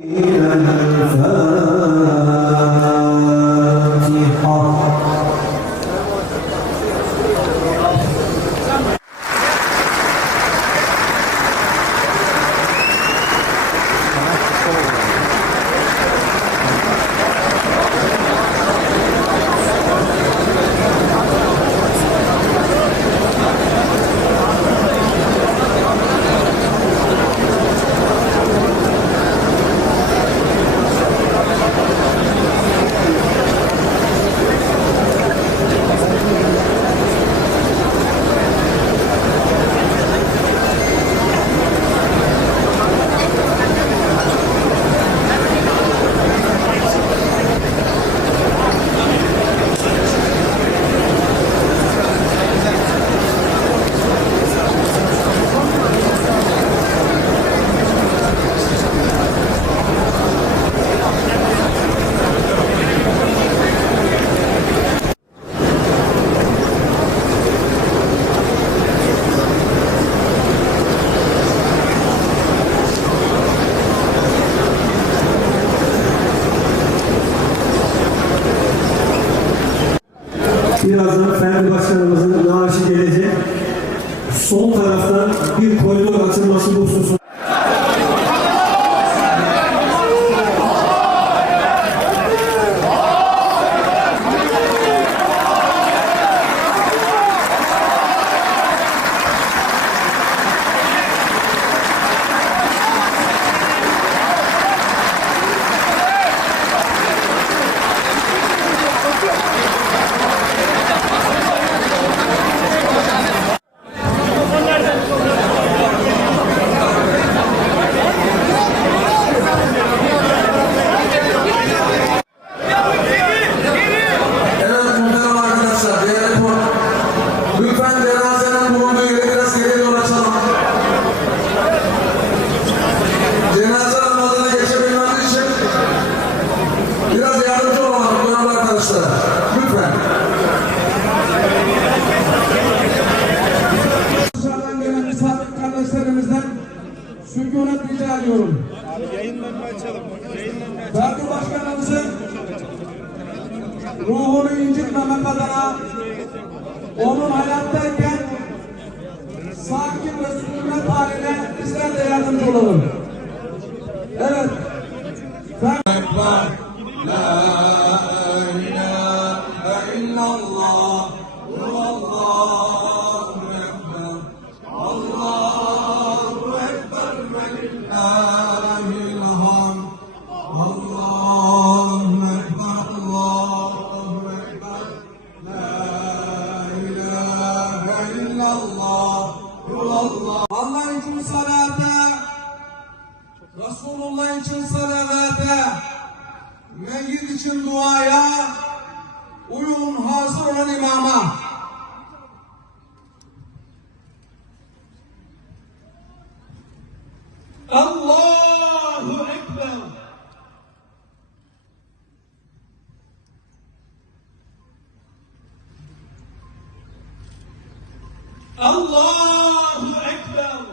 فاتحة Fener Başkanımızın naaşı gelecek. Sol taraftan bir koridor açılması bu hususu. Evet muhterem arkadaşlar, değerli konuk. Lütfen cenazenin bulunduğu yere biraz geriye doğru açalım. Cenaze namazına geçebilmemiz için biraz yardımcı olalım muhterem arkadaşlar. Lütfen. Dışarıdan gelen misafir kardeşlerimizden sükunet rica ediyorum. Parti başkanımızın ruhunu incitmemek adına onun hayattayken sakin ve sükunet haline bizler de yardımcı olalım. Allah için salate, Resulullah için salavete, meyyit için duaya, uyun hazır olan imama. Allahu Ekber. Allahu Ekber.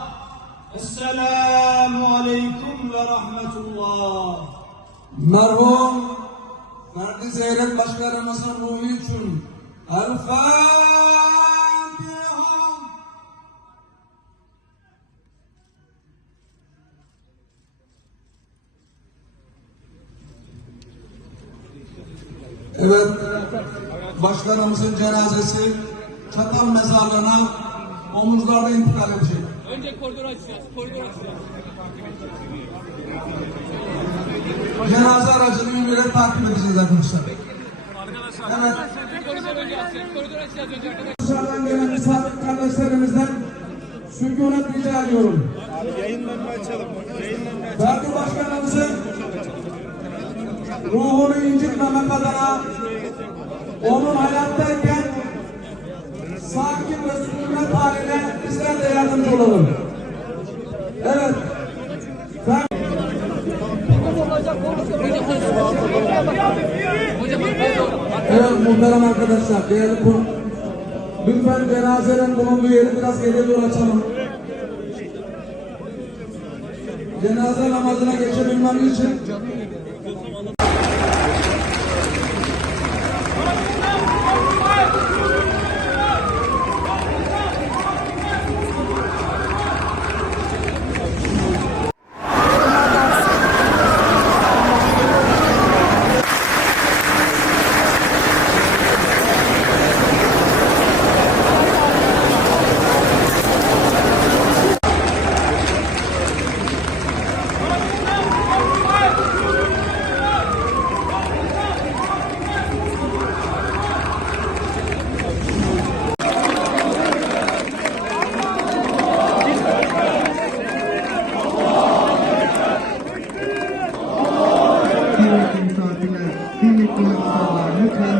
Esselamu Aleyküm ve Rahmetullah. Merhum Ferdi Zeyrek Başkanımızın ruhu için El Fatiha. Evet, başkanımızın cenazesi Çatal mezarlığına omuzlarda intikal edecek. Önce koridor açacağız. Koridor açacağız. Cenaze aracını yürüyerek takip edeceğiz arkadaşlar. Evet. Koridor açacağız. Önce arkadaşlar. Dışarıdan gelen misafir kardeşlerimiz kardeşlerimizden sükunet rica ediyorum. Ferdi Başkanımızın ruhunu incitmemek adına onun hayattayken olalım. Evet. Fer- Evet muhterem arkadaşlar, değerli konuk. Lütfen cenazelerin bulunduğu yeri biraz geriye doğru açalım. Cenaze namazına geçebilmemiz için Kıymetli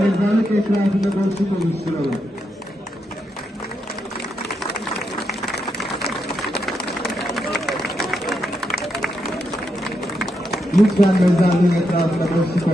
mezarlık etrafında boşluk oluşturalım. Lütfen mezarlığın etrafında boşluk